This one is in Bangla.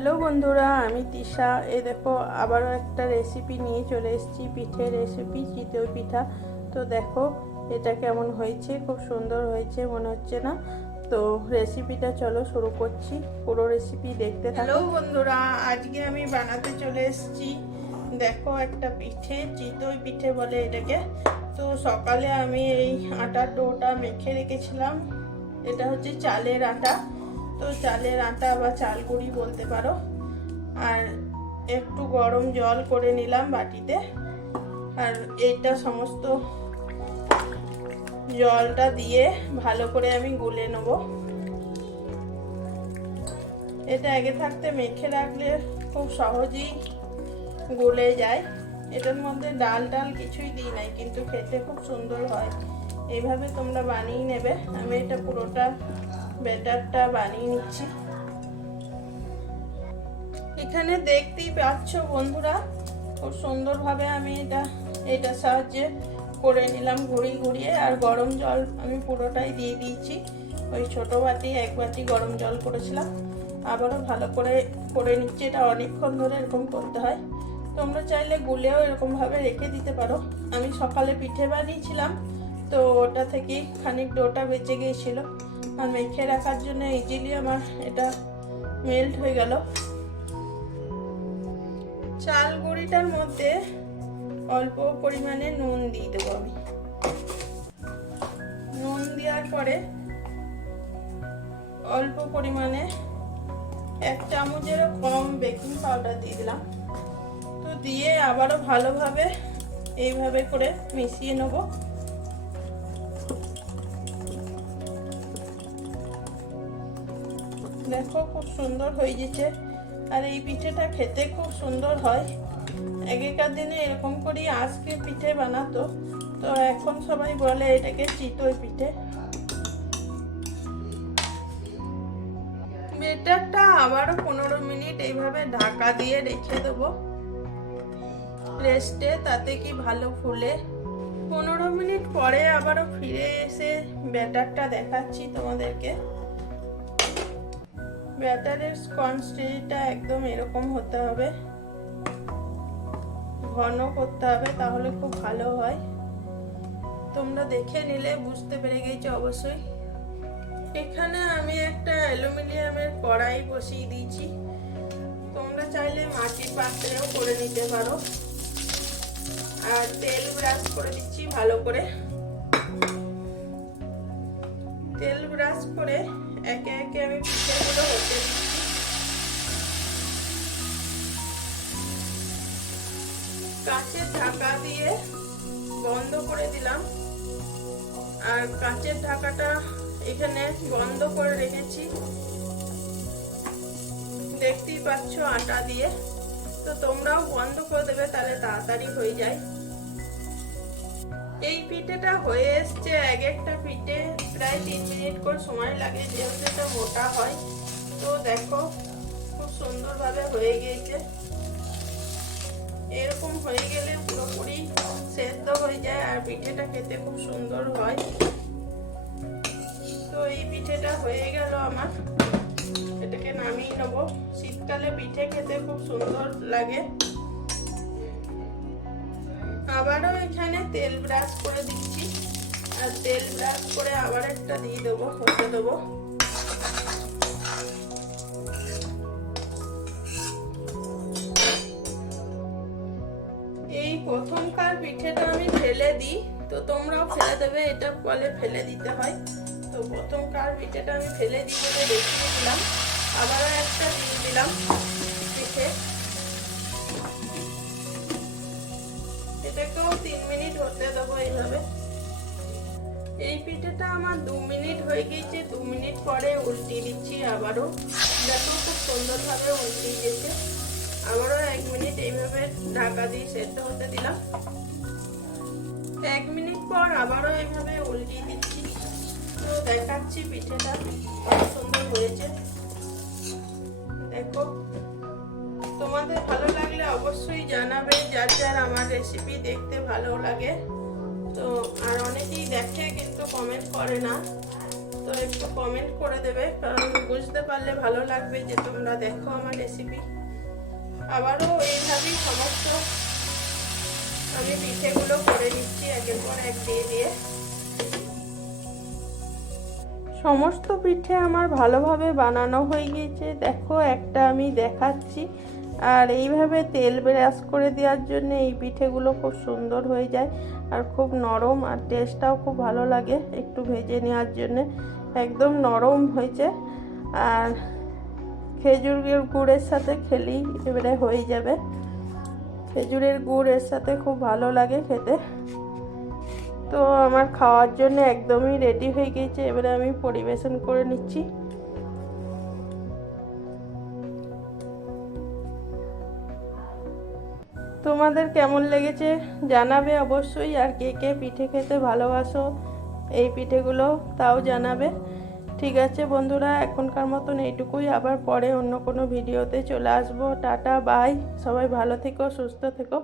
হ্যালো বন্ধুরা, আমি তিশা। এই দেখো আবারও একটা রেসিপি নিয়ে চলে এসেছি, পিঠের রেসিপি, চিতই পিঠা। তো দেখো এটা কেমন হয়েছে, খুব সুন্দর হয়েছে মনে হচ্ছে না? তো রেসিপিটা চলো শুরু করছি, পুরো রেসিপি দেখতে থাকো। হ্যালো বন্ধুরা, আজকে আমি বানাতে চলে এসেছি দেখো একটা পিঠে, চিতই পিঠে বলে এটাকে। তো সকালে আমি এই আটার ডোটা মেখে রেখেছিলাম। এটা হচ্ছে চালের আটা, তো চালের আটা বা চাল গুঁড়ি বলতে পারো। আর একটু গরম জল করে নিলাম বাটিতে, আর এইটা সমস্ত জলটা দিয়ে ভালো করে আমি গুলে নেব। এটা আগে থাকতে মেখে রাখলে খুব সহজেই গলে যায়। এটার মধ্যে ডাল কিছুই দিই নাই, কিন্তু খেতে খুব সুন্দর হয়। এইভাবে তোমরা বানিয়ে নেবে। আমি এটা পুরোটা ব্যাটারটা বানিয়ে নিচ্ছি। এখানে দেখতেই পাচ্ছ বন্ধুরা, খুব সুন্দরভাবে আমি এটার সাহায্যে করে নিলাম ঘুরিয়ে। আর গরম জল আমি পুরোটাই দিয়ে দিয়েছি। ওই ছোট বাটি এক বাটি গরম জল করেছিলাম, আবারও ভালো করে করে নিচ্ছি। এটা অনেকক্ষণ ধরে এরকম করতে হয়। তোমরা চাইলে গুলেও এরকমভাবে রেখে দিতে পারো। আমি সকালে পিঠে বানিয়েছিলাম, তো ওটা থেকেই খানিক ডোটা বেঁচে গিয়েছিল, আর মেখে রাখার জন্য ইজিলি আমার এটা মেল্ট হয়ে গেল। চাল গুঁড়িটার মধ্যে অল্প পরিমাণে নুন দিয়ে দেবো আমি। নুন দেওয়ার পরে অল্প পরিমাণে 1 চামচেরও কম বেকিং পাউডার দিয়ে দিলাম। তো দিয়ে আবারও ভালোভাবে এইভাবে করে মিশিয়ে নেব। দেখো খুব সুন্দর হয়ে গেছে। আর এই পিঠেটা খেতে খুব সুন্দর হয়। আগেকার দিনে এরকম করে আজকে পিঠে বানাতো, তো এখন সবাই বলে এটাকে চিতই পিঠে। ব্যাটারটা আবারও 15 মিনিট এইভাবে ঢাকা দিয়ে রেখে দেবো রেস্টে, তাতে কি ভালো ফুলে। 15 মিনিট পরে আবারও ফিরে এসে ব্যাটারটা দেখাচ্ছি তোমাদেরকে। ব্যাটারের কনসিস্টেন্সিটা একদম এরকম হতে হবে, ঘন করতে হবে, তাহলে খুব ভালো হয়। তোমরা দেখে নিলে বুঝতে পেরে গেছো অবশ্যই। এখানে আমি একটা অ্যালুমিনিয়ামের কড়াই বসিয়ে দিয়েছি। তোমরা চাইলে মাটির পাত্রেও করে নিতে পারো। আর তেল ব্রাশ করে দিচ্ছি ভালো করে। তেল ব্রাশ করে একে একে আমি পিঠেগুলো হতে দিচ্ছি। কাঁচের ঢাকা দিয়ে বন্ধ করে দিলাম, আর কাঁচের ঢাকাটা এখানে বন্ধ করে রেখেছি, দেখতেই পাচ্ছ আটা দিয়ে। তো তোমরাও বন্ধ করে দেবে, তাহলে তাড়াতাড়ি হয়ে যায়। এই পিঠেটা হয়ে এসছে। এক একটা পিঠে প্রায় 3 মিনিট করে সময় লাগে, যেহেতু এটা মোটা হয়। তো দেখো খুব সুন্দরভাবে হয়ে গিয়েছে। এরকম হয়ে গেলে পুরোপুরি সেদ্ধ হয়ে যায়, আর পিঠেটা খেতে খুব সুন্দর হয়। তো এই পিঠেটা হয়ে গেল আমার, এটাকে নামিয়ে নেব। শীতকালে পিঠে খেতে খুব সুন্দর লাগে। আবারও এখানে তেল ব্রাশ করে দিচ্ছি, আর তেল ব্রাশ করে আবার একটা দিয়ে দেবো, হতে দেবো। এই প্রথমকার পিঠেটা আমি ফেলে দিই, তো তোমরাও ফেলে দেবে, এটা বলে ফেলে দিতে হয়। তো প্রথমকার পিঠেটা আমি ফেলে দিয়ে বলে দেখিয়ে দিলাম। আবারও একটা দিয়ে দিলাম পিঠে। এটাকেও 3 মিনিট হতে দেবো এইভাবে। এই পিঠেটা আমার 2 মিনিট হয়ে গিয়েছে। 2 মিনিট পরে উল্টিয়ে দিচ্ছি আবারও। দেখো খুব সুন্দরভাবে উল্টিয়ে গেছে। আবারও 1 মিনিট এইভাবে ঢাকা দিয়ে সেদ্ধ হতে দিলাম। 1 মিনিট পর আবারও এইভাবে উল্টিয়ে দিচ্ছি। তো দেখাচ্ছি পিঠেটা কত সুন্দর হয়েছে। দেখো তোমাদের ভালো লাগলে অবশ্যই জানাবে, যার যার আমার রেসিপি দেখতে ভালো লাগে। তো আর অনেকেই দেখে কিন্তু কমেন্ট করে না। তো তো একটু কমেন্ট করে দেবে, কারণ বুঝতে পারলে ভালো লাগবে যে তোমরা দেখো আমার রেসিপি। আবারও এইভাবেই সমস্ত আমি পিঠেগুলো করে নিচ্ছি একের পর এক দিয়ে দিয়ে। সমস্ত পিঠে আমার ভালোভাবে বানানো হয়ে গিয়েছে। দেখো একটা আমি দেখাচ্ছি। আর এইভাবে তেল ব্রাশ করে দেওয়ার জন্য এই পিঠেগুলো খুব সুন্দর হয়ে যায় আর খুব নরম, আর টেস্টটাও খুব ভালো লাগে একটু ভেজে নেওয়ার জন্যে। একদম নরম হয়েছে। আর খেজুরের গুড়ের সাথে খেলেই এবারে হয়ে যাবে। খেজুরের গুড়ের সাথে খুব ভালো লাগে খেতে। তো আমার খাওয়ার জন্য একদমই রেডি হয়ে গিয়েছে। এবারে আমি পরিবেশন করে নিচ্ছি। তোমাদের কেমন লেগেছে জানাবে অবশ্যই। আর কে কে পিঠে খেতে ভালোবাসো এই পিঠেগুলো তাও জানাবে। ঠিক আছে বন্ধুরা, এখনকার মতন এইটুকুই। আবার পরে অন্য কোনো ভিডিওতে চলে আসবো। Tata, bye. সবাই ভালো থেকো, সুস্থ থেকো।